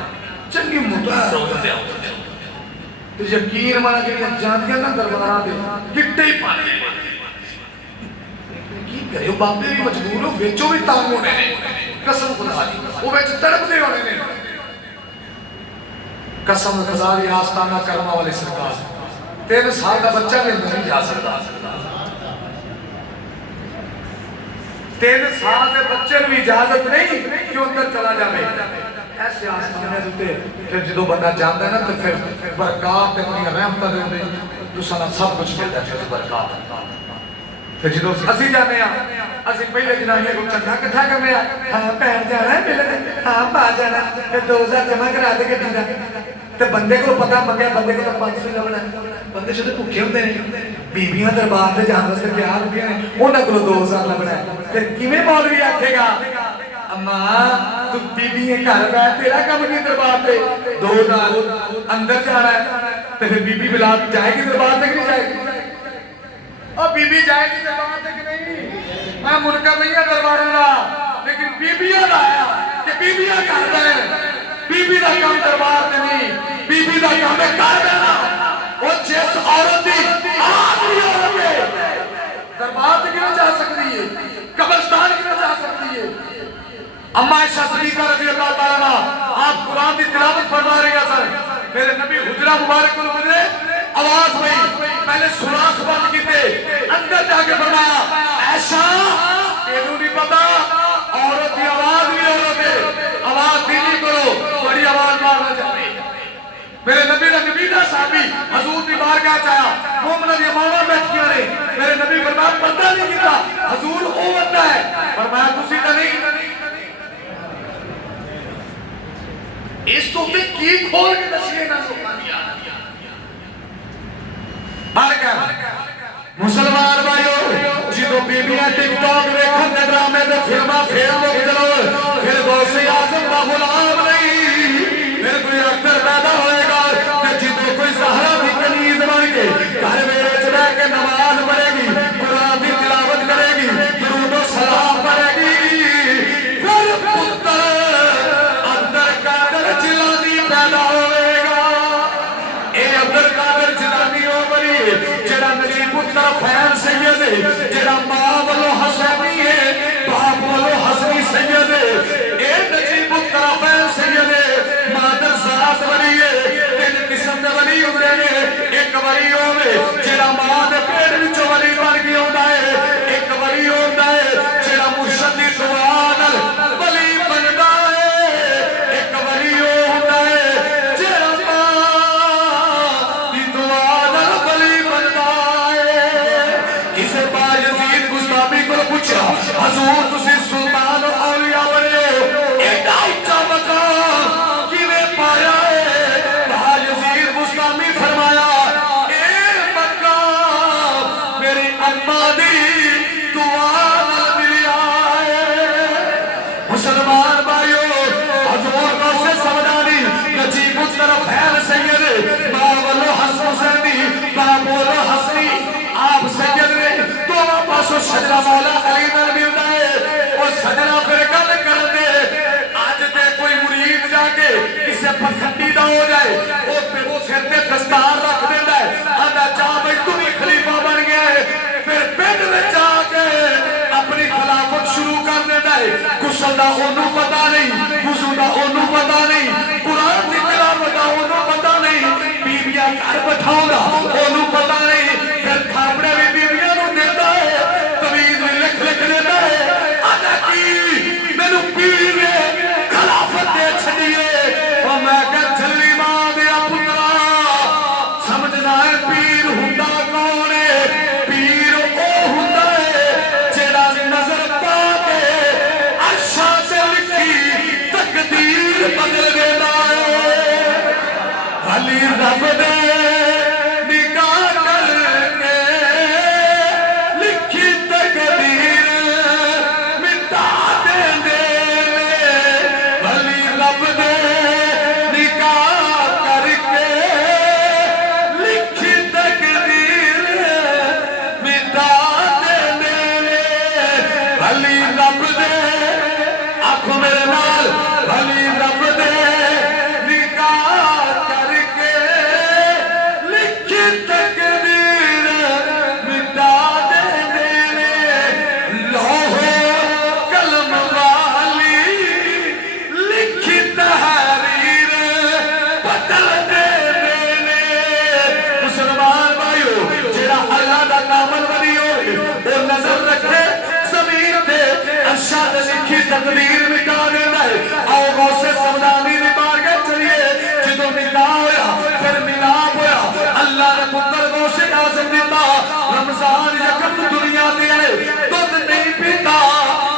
چنگی متحر ہو جاتے ہیں تو یقین مانا جڑیاں جانیاں نا درباراں دے گٹے ہی پانے کی کرے وہ بابے بھی مجبور ہو وچوں بھی تانگ ہونے نے قسم خدا دی وہ وچ تڑپ دے ہونے نے قسم خدا دی آستانہ کرما والے سرکار 3 سال کا بچہ بھی اندر نہیں جا سکتا 3 سال کے بچے بھی اجازت نہیں کہ اندر چلا جائے ایسے آسمانے دیتے پھر جدو بندہ جانتا ہے نا تو پھر برکات اپنی رحمتہ دے ہوتے دوسرا سب کچھ ملتا ہے پھر برکات پھر جدو اسی جانے ہیں اسی پہلے جنانیاں کو چنگا کٹھا کرنے ہیں ہاں پہن جانا ہے ملنے ہاں پا جانا پھر 2000 جمع کرا دے کے دینا تو بندے کو پتا منگیا بندے کو 500 لگنا بندے چھوٹے بھوکے ہوتے ہیں بیبیاں دربار سے جان سے پیار ہوتی ہیں انہوں کو 2000 لگنا ہے پھر کیویں مولوی آکھے گا اماں تو بیبی ہے گھر بیٹھ تیرا کم نہیں دربار پہ 2000 اندر جانا ہے تو پھر بیبی بلا جائے گی دربار تک نہیں جائے گی اور بیبی جائے گی دربار تک نہیں میں منکر نہیں ہے درباروں کا لیکن بیبیاں لایا کہ بیبیاں گھر بیٹھ بیبی دا کام دربار میں نہیں بیبی دا کام ہے گھر بیٹھنا اور جس عورت دی آواز بھی عورت ہے دربار تک کیوں جا سکتی ہے قبرستان کیوں جا سکتی ہے اما عائشہ صدیقہ رضی اللہ تعالیٰ عنہ آپ قرآن کی تلاوت فرما رہے ہیں سر میرے نبی حجرہ مبارک کو گزرے آواز ہوئی پہلے سوراخ بند کیتے اندر جا کے فرمایا عائشہ تینوں نہیں پتا عورت کی آواز بھی عورت ہے آواز دینی کرو بڑی آواز مارنا چاہتی میرے نبی نے نبینا صحابی حضور کی بارگاہ چاہیا مومنہ دی امامہ بیٹھیاں نے میرے نبی فرمایا پردہ نہیں کیتا حضور او بندہ ہے فرمایا تسی تو نہیں اس تو پہ کی کھول کے دسیے نہ سکھانیا بارگاہ مسلمان بھائیو جدو بیبیاں ٹک ٹاک ویکھن دے ڈرامے تے فلماں پھر لوگ چلو پھر غوث اعظم دا غلام نہیں پھر کوئی اکتر پیدا ہوئے گا کہ جدو کوئی سہرا بھی کنیز بن کے گھر میں رہ کے نماز پڑھے گی قرآن کی تلاوت کرے گی درود و سلام پڑھے گی پھر پتر اندر قادر جلانی پیدا ہوئے گا اے اندر قادر جلانی ہو بری جڑا نجیب الطرفین سید ہے جڑا ماں والو حسینی ہے باپ والو حسنی سید ہے اے نجیب الطرفین سید ہے مادر ذات ولی ہے 3 قسم دے ولی ہوندے نے ایک ولی ہوے جڑا ماں دے پیٹ وچوں ولی بن کے ہوندا ہے ایک ولی ہوندا ہے جڑا مرشد دی دعا نال ولی بندا ہے ایک ولی ہوندا ہے جڑا ماں دی دعا نال ولی بندا ہے کسے با یزید گستاخی کو پوچھا حضور تسی سلطان اولیاء بنے ہو ایڈا اونچا مقام کیویں پایا ہے با یزید گستاخی فرمایا اے مقام میری اماں دی دعا نال ملیا ہے مسلمان بھائیو حضور کو سے سمجھانی نجیب الطرفین سید باولو حسن حسینی باولو حسنی آپ سید نے دونوں پاسوں شجرہ مولا علی نال ملدا ہے اور سجدہ پھر گل کر دے آج تے کوئی مرید جا کے کسے پکھنڈی دا ہو جائے وہ پھر وہ سر تے دستار رکھ دیندا ہے آندا چاہ بھائی تو بھی خلیفہ بن گیا ہے پھر پنڈ وچ آ کے اپنی خلافت شروع کر دیندا ہے غسل دا اونوں پتہ نہیں وضو دا اونوں پتہ نہیں قرآن دی تلاوت دا اونوں پتہ نہیں بیویاں گھر بٹھاؤں گا اونوں پتہ نہیں پھر تھاپڑے بھی بیویاں نوں دیندا ہے تویز بھی لکھ دیندا ہے آندا کی مینوں پیر نے خلافت دے چھڈیے او میں کہ جھلی ماں دیا پترا سمجھنا ہے پیر ہوندا کون ہے پیر او ہوندا ہے بادشاہ نے لکھی تقدیر مٹا دینا ہے آؤ غوث سمدانی دی بارگاہ چلیے جدو نکاح ہویا پھر ملاب ہویا اللہ نے پتر غوث اعظم دیتا رمضان یکم دنیا دے دودھ نہیں پیتا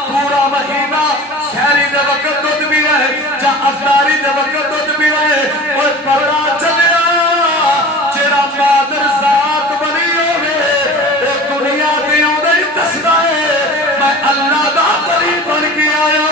پورا مہینہ سہری دے وقت دودھ بھی رہے جا افطاری دے وقت دودھ بھی رہے اور پتا چلیا جیڑا مادر ذات بنی ہوئے اے دنیا دے ہونے دستا ہے میں اللہ دا ولی بن کے آیا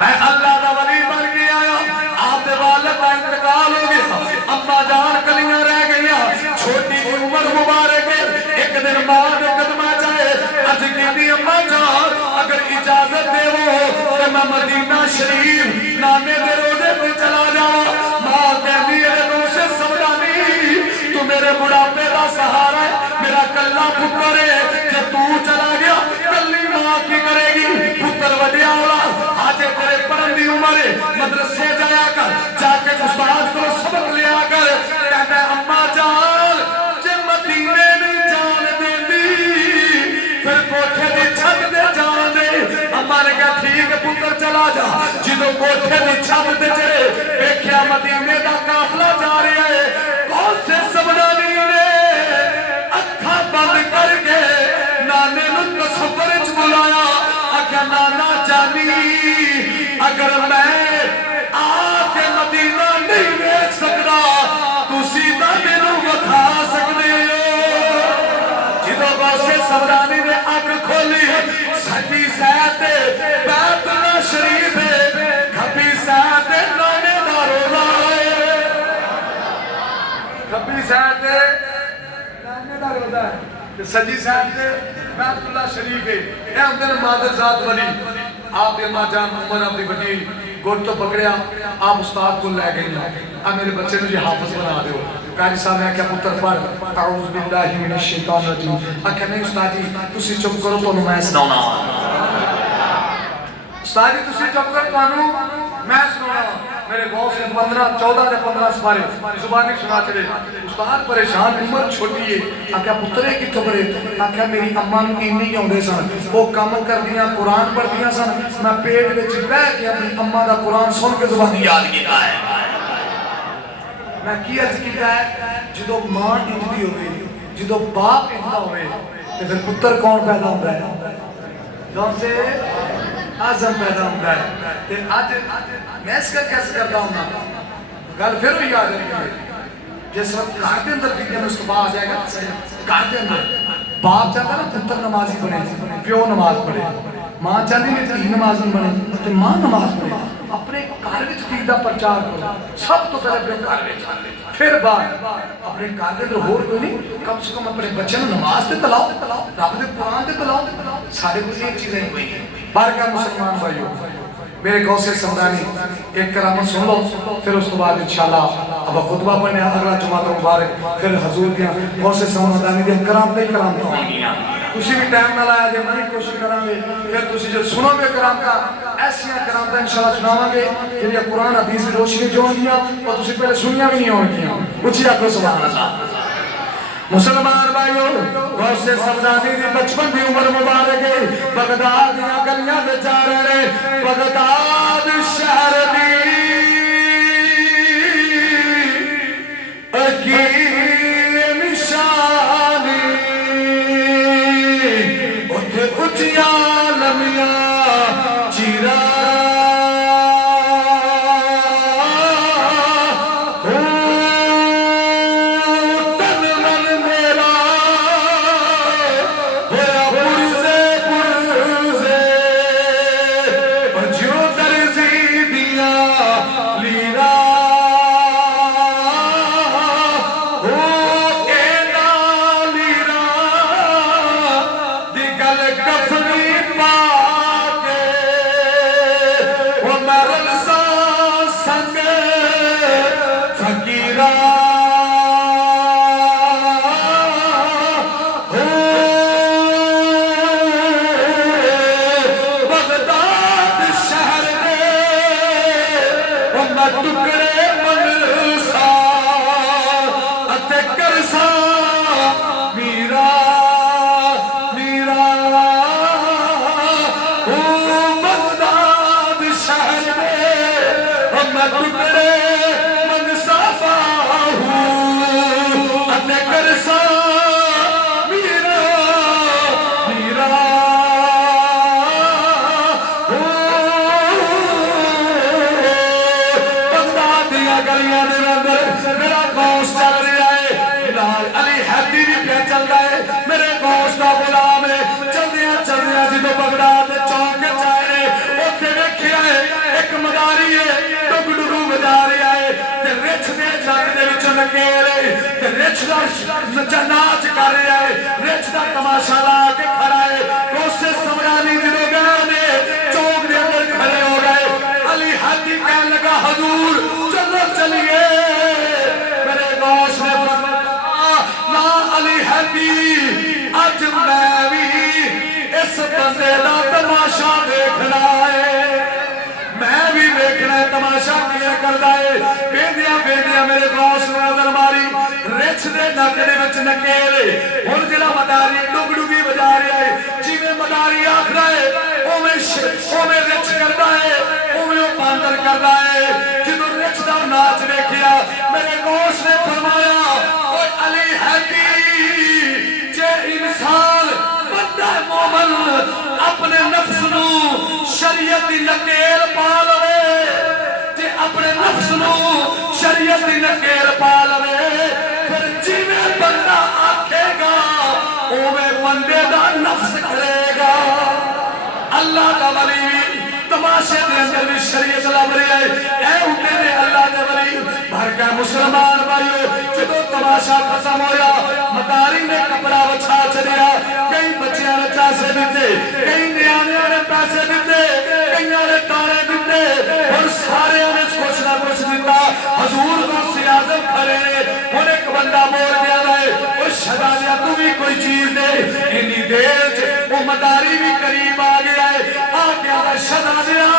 میں اللہ دا ولی بن کے آیا آپ دے والد کا انتقال ہو گیا اما جان کلیاں رہ گئیاں چھوٹی عمر مبارک ایک دن ماں دے قدمہ جائے اج کہتی اما جان اگر اجازت دے وہ کہ میں مدینہ شریف نانے دے روزے پہ چلا جاؤں ماں کہتی ہے غوث سمدانی تو میرے بڑھاپے دا سہارا ہے میرا کلہ پتر ہے کہ تو چلا گیا کلی ماں کی کرے گی پتر وڈیا ہولا آجے تیرے پرن دی عمر مدرسے جایا کر جا کے استاد کو سبق لیا کر کہتا ہے اما جان جے مدینے نہیں جان دے دی پھر کوٹھے دی چھت دے جان دے اما نے کہا ٹھیک ہے پتر چلا جا جنہوں کوٹھے دی چھت دے چلے بیکھیا مدینے دا کافلہ جا رہے ہیں کون سے سمدانی نے اکھا بند کر کے نانے نو تصور اچ بلایا اکھا نانا جانی اگر میں آکے مدینہ نہیں دیکھ سکتا تو سیدھا میرے بتا سکتے ہو جدو غوث سمدانی نے آنکھ کھولی سٹی سیت بیت اللہ شریف کھپی سیت نانے دا روزہ ہے کھپی سیت نانے دا روزہ ہے سجی سیت بیت اللہ شریف ہے اے اندر مادر ذات ولی آپ یہ ماں جان عمر اپنی بڑی گوٹ تو پکڑیا آپ استاد کو لے گئے اب میرے بچے نے یہ حافظ بنا دے ہو قاری صاحب نے کیا پتر پڑھ اعوذ باللہ من الشیطان الرجیم اکھا نہیں استاد جی تسی چپ کرو تو میں سناؤنا استاد جی تسی چپ کرو تو میں سناؤنا میرے غوث نے 14 دے 15 سپارے زبانی سنا چلے استاد پریشان عمر چھوٹی ہے آکھا پترے کی تھبرے آکھا میری اماں نو کی نہیں ہوندے سن وہ کام کر دیا قرآن پڑھ دیا سن میں پیٹ وچ بیٹھ کے اپنی اماں دا قرآن سن کے زبانی یاد کیتا ہے میں کی عرض کیتا ہے جدو ماں انجدی ہوئے جدو باپ انجدہ ہوئے تو پھر پتر کون پیدا ہوتا ہے کون سے آزم پیدا ہوتا ہے کہ آج میں اس کا کیسے کرتا ہوں نا گل پھر ہوئی آج ہے جس وقت گھر کے اندر دیکھیں اس کو باہر آ جائے گا گھر کے اندر باپ چاہتا ہے نا پتر نمازی بنے پیو نماز پڑھے ماں چاہتی ہے کہ نماز بنے تو ماں نماز پڑھے اپنے گھر وچ دین دا پرچار کرو سب تو پہلے اپنے گھر وچ پھر بعد اپنے گھر دے اندر ہور کوئی نہیں کم سے کم اپنے بچے نوں نماز تے تلاؤ رب دے قرآن تے تلاؤ سارے کچھ ایک چیزیں ہوئی ہیں بارگاہ مسلمان بھائیو میرے غوث سمدانی ایک کرامت سن لو پھر اس کے بعد انشاءاللہ اب خطبہ پڑھنے اگلا جمعہ مبارک پھر حضور دیا غوث سمدانی دیا کرامت ہی کرامت ہوں گیا تسی بھی ٹائم نہ لایا جے میں کوشش کریں گے پھر تسی جو سنو گے کرامت ایسیاں کرامت انشاءاللہ سناواں گے جڑی قرآن حدیث کی روشنی جو ہوں گیا اور تسی پہلے سنیاں بھی نہیں ہوں گیا اچھی آکھو سبحان اللہ مسلمان بھائیو غوث سمدانی دی بچپن دی عمر مبارک ہے بغداد دیا گلیاں دے جا رہے بغداد شہر دی کی نشانی اتھے اچھیاں لمیاں چیرا کفنی مداری ہے ڈگ ڈگو بجا رہا ہے تے رچھ دے جگ دے وچوں نکیرے تے رچھ دا ناچ کر رہا ہے رچھ دا تماشا لا کے کھڑا ہے اسے سمرانی دلوں گانے چوک دے اندر کھڑے ہو گئے علی حدی کہنے لگا حضور چلو چلیے میرے غوث نے فرمایا نا علی حدی اج میں بھی اس بندے دا تماشا دیکھنا ہے میں بھی دیکھنا ہے تماشا کیا کردا ہے بیندیاں بیندیاں میرے غوث نے نظر ماری رچھ دے نک دے وچ نکیرے ہن جڑا مداری ڈگ ڈگی بجا رہا ہے جویں مداری آکھدا ہے اوویں رچھ کردا ہے اوویں او باندر کردا ہے جدوں رچھ دا ناچ ویکھیا میرے غوث نے فرمایا اوے علی حدی جے انسان بندہ مومن اپنے نفس نو شریعت دی نکیل پا لوے جے اپنے نفس نو شریعت دی نکیل پا لوے پھر جیویں بندہ آکھے گا اوویں بندے دا نفس کرے گا اللہ دا ولی تماشے دے اندر بھی شریعت لب رہی ہے اے اٹھے نے اللہ دے ولی بھر کے مسلمان بھائیو جدو تماشا ختم ہویا مداری نے کپڑا بچھا چلیا کئی بچیاں نے پیسے دیتے کئی نیانیاں نے پیسے دیتے کئی نے تانے دیتے اور سارے نے کچھ نہ کچھ دیتا حضور کو سیاضم کھڑے اور ایک بندہ بول گیا ہے وہ شہزادیاں تو بھی کوئی چیز دے انی دیر وہ مداری بھی قریب آ گیا ہے آ گیا ہے شہزادیاں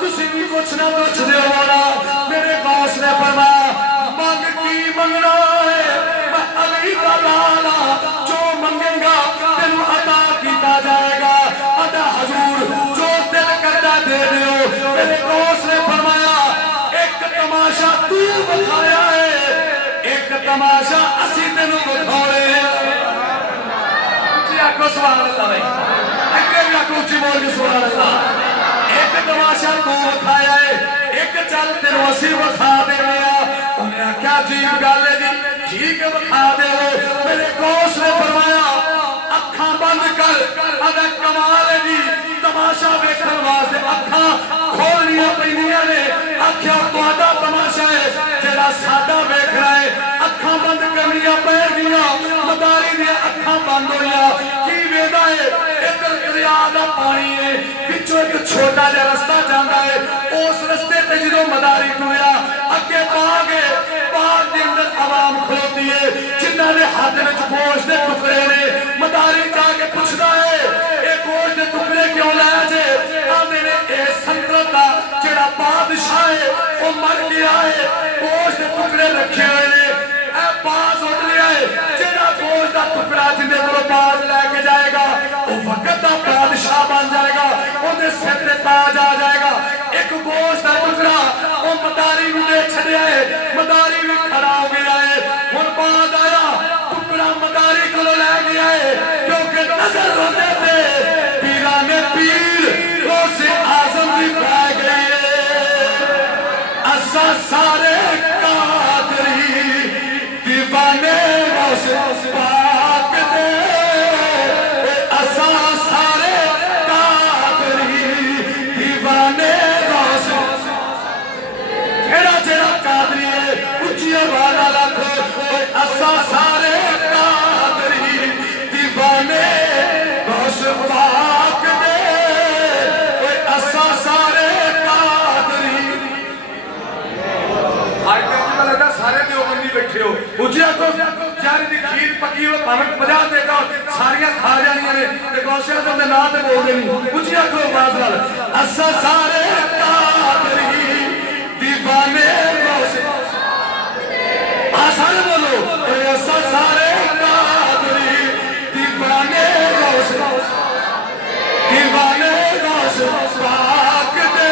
تسی بھی کچھ نہ کچھ دے ہونا میرے غوث نے فرمایا مانگ کی منگنا ہے میں علی کا لالا جو منگے گا تینوں عطا کیتا جائے گا ادا حضور جو دل کرتا دے دیو میرے غوث نے فرمایا ایک تماشا تو بتایا ہے ایک تماشا اسی تینوں بتاؤ کو سبحان اللہ بھائی اگر بھی آپ اچھی بول کے سبحان اللہ ایک تماشا تو بتایا ہے ایک چل تینوں اسی بتا دے گیا انہیں کیا عجیب گل ہے جی ٹھیک ہے بتا دے ہو میرے غوث نے فرمایا اکھاں بند کر ادا کمال ہے جی تماشا ویکھن واسطے اکھاں کھولنیاں پیندیاں نے آکھیا تہاڈا تماشا ہے جڑا ساڈا ویکھ رہا ہے اکھاں بند کرنیاں پے گیاں مداری دی اکھاں بند ہوئیاں کی ویدا ہے ادھر دریا دا پانی ہے وچوں ایک چھوٹا جہا رستہ جاندا ہے اس رستے تے جدوں مداری ٹریا اگے باغ ہے باغ دے اندر عوام کھلوتی ہے جنہاں نے ہاتھ وچ گوشت دے ٹکڑے نے مداری جا کے پوچھدا ہے اے گوشت دے ٹکڑے کیوں لایا جے آندے نے اے سلطنت دا جڑا بادشاہ ہے او مر گیا ہے گوشت دے ٹکڑے رکھے ہوئے نے اے باز اٹھ لیا ہے جڑا گوشت دا ٹکڑا جندے کولوں باز لے کے جائے گا او وقت دا بادشاہ بن جائے گا اودے سر تے تاج آ جائے گا ایک گوشت دا ٹکڑا او مداری نوں دے چھڈیا ہے مداری بھی کھڑا ہو گیا ہے ہن باز آیا ٹکڑا مداری کولوں لے گیا ہے کیونکہ نظر ہوندے تے پیران پیر غوث اعظم بھی پا گئی ہے اسا سارے قادری دیوانے غوث پاک دے اسا سارے قادری دیوانے غوث جڑا جڑا قادری ہے اچھی آواز لکھو اسا سارے قادری دیوانے غوث پاک دے اسا سارے قادری آج تک میں لگا سارے دیوبندی بیٹھے ہو اچھی آکھو جاری دی کھیر پکی ہو پاوک بجا دے گا ساریاں کھا جانیاں نے تے غوث اعظم دے نام تے بول دینی اچھی آکھو آواز نال اسا سارے قادری دیوانے غوث آسان بولو اسا سارے قادری دیوانے غوث دیوانے غوث پاک دے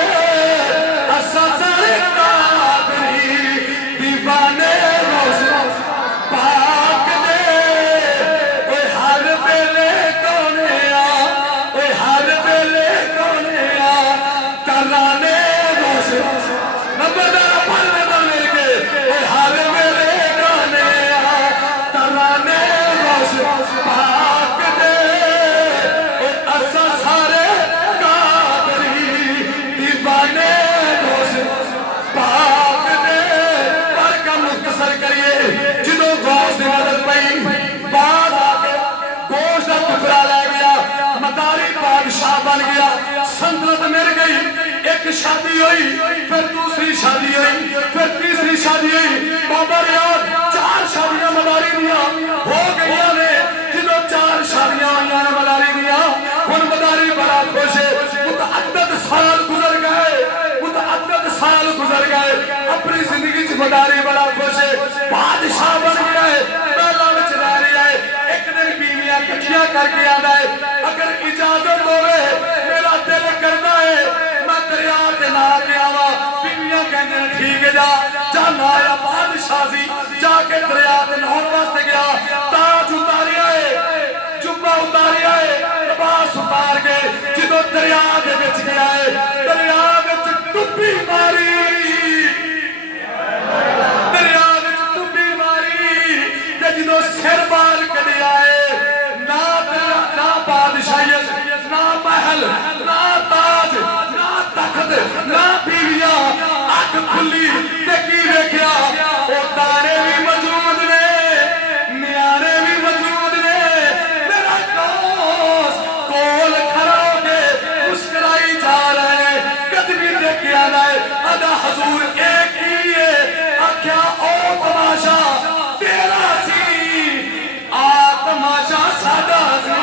اسا سارے قادری دیوانے غوث پاک دے اوے ہر ویلے کونے آ اوے ہر ویلے کونے آ ترانے غوث نبدا پڑھ دے کے اوے ہر ویلے کونے بادشاہ بن گیا، سلطنت مل گئی، ایک شادی ہوئی، پھر دوسری شادی ہوئی، پھر تیسری شادی ہوئی، بابا ریاض 4 شادیاں مداری دیا ہو گئی نے، جنہوں 4 شادیاں ہوئی نے مداری دیا، ان مداری بڑا خوش ہے، متعدد سال گزر گئے، متعدد سال گزر گئے، اپنی زندگی سے مداری بڑا خوش ہے، بادشاہ بن گیا ہے، پہلا میں چلا رہی ہے، ایک دن بیویاں کٹھیاں کر کے آنا ہے، اگر اجازت ہوئے میرا دل کرنا ہے میں دریا کے نہ کے آوا، بیویاں کہنے ہیں ٹھیک ہے جانا آیا بادشاہ سی، جا کے دریا کے نہون واسطے گیا، تاج اتاریا ہے، جبہ اتاریا ہے، لباس اتار کے جدو دریا کے بچ گیا ہے، دریا بچ ڈبی ماری، دریا بچ ڈبی ماری، جدو سر بار کڑیا ہے، نہ بادشاہیت، نہ محل، نہ تاج، نہ تخت، نہ بیویاں، آنکھ کھلی دیکھی دیکھیا، وہ تارے بھی موجود نے، نیارے بھی موجود نے، میرا دوست کول کھڑا ہو کے مسکرائی جا رہے ہیں، قدمی دیکھیا جائے، ادا حضور ایک ہی ہے، کیا او تماشا تیرا سی، آ تماشا سادہ سی،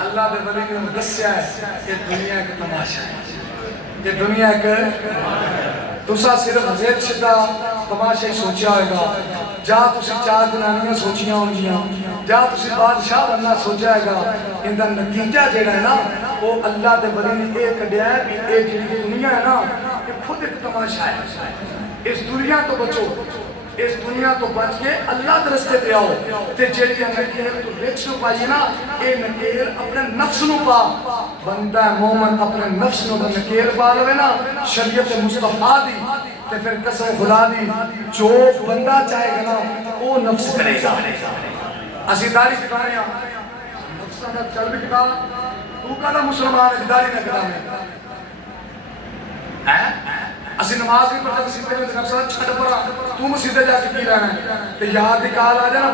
اللہ دے ولی نے دسیا ہے کہ دنیا کا تماشا ہے، یہ دنیا کا تسا صرف زید شدہ تماشا سوچیا ہوئے گا، جا تسی 4 جنانیاں سوچیاں ہونگیاں، جا تسی بادشاہ بننا سوچا ہے گا، اندھا نتیجہ جیڑا ہے نا وہ اللہ دے ولی نے ایک کڈیا ہے بھی ایک جنی دنیا ہے نا یہ خود ایک تماشا ہے، اس دنیا تو بچو، اس دنیا تو بچ کے اللہ در رستے پہ آؤ، تے جیڑی نکیل تو ریچ نو پائیے نا، اے نکیل اپنے نفس نو پا، بندہ مومن اپنے نفس نو دا نکیل پا لوے نا، شریعت مصطفیٰ دی، تے پھر قسم خدا دی، جو بندہ چاہے گا نا، وہ نفس کرے گا، اسی داری کتانے ہیں، نفسہ نہ چل بھی کتا، تو کہا مسلمان ہے داری نہ کتا میں، اسی نماز بھی پڑھتے مسیدے میں نفسہ چھٹ پڑا تو مسیدے جا کے کی رہنا ہے کہ یار نکال آ جانا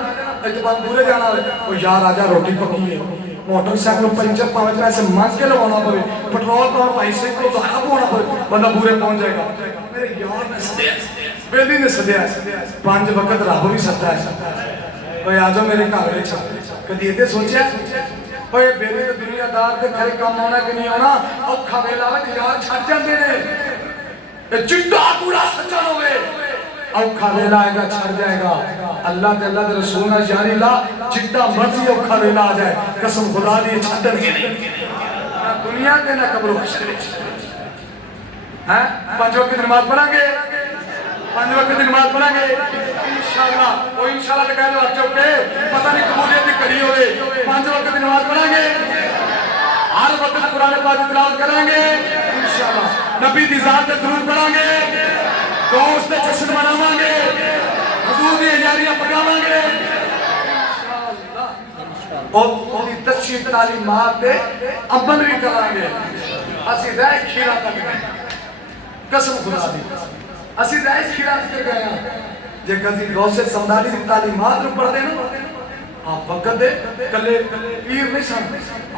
اتبان بھولے جانا ہے وہ یار آجا روٹی پکی ہے موٹر سائیکل پنچر پاوچ میں ایسے مانگ کے لگانا پڑے پٹرول پر پیسے کو تو حب ہونا پڑے بندہ بورے پہنچ جائے گا میرے یار نے سدیا بیلی نے سدیا 5 وقت رب بھی سدتا ہے اوہ آجو میرے کھاوے چھا کدی یہ سوچیا اوہ بیلی تو دنیا دار دے کھرے کام ہونا کہ نہیں ہونا اور کھاوے لاوے کہ یار چھٹ جاندے نے جنڈا پورا سچن ہوئے اوکھا ویلا آئے گا چھڑ جائے گا اللہ دے رسول نے جاری اللہ جنڈا مرضی اوکھا ویلا آ جائے قسم خدا دیئے چھڑن گے نہیں نہ دنیا کے نہ قبر و حشر 5 وقت نماز پڑھیں گے 5 وقت نماز پڑھیں گے انشاءاللہ وہ انشاءاللہ لگائے دو آپ چوکے پتہ نہیں قبولیت کری ہوئے 5 وقت نماز پڑھیں گے ہر وقت قرآن پاک تلاوت کریں گے انشاءاللہ نبی دی ذات درود پڑھیں گے دوست جشن مناویں گے حضور دی اجاریاں پکاویں گے اور دی تشریح تعلیمات دے عمل بھی کریں گے اسی رائے کھیرا تک گئے قسم خدا دی اسی رائے کھیرا تک گئے ہیں جے کسی غوث سمدانی دی تعلیمات رو پڑھ دے نا آپ وقت دے کلے پیر نہیں سن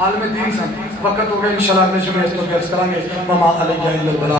عالم دین سن وقت ہو گئے انشاءاللہ اپنے جمعہ اس پر گرس کریں گے مما علیہ البلا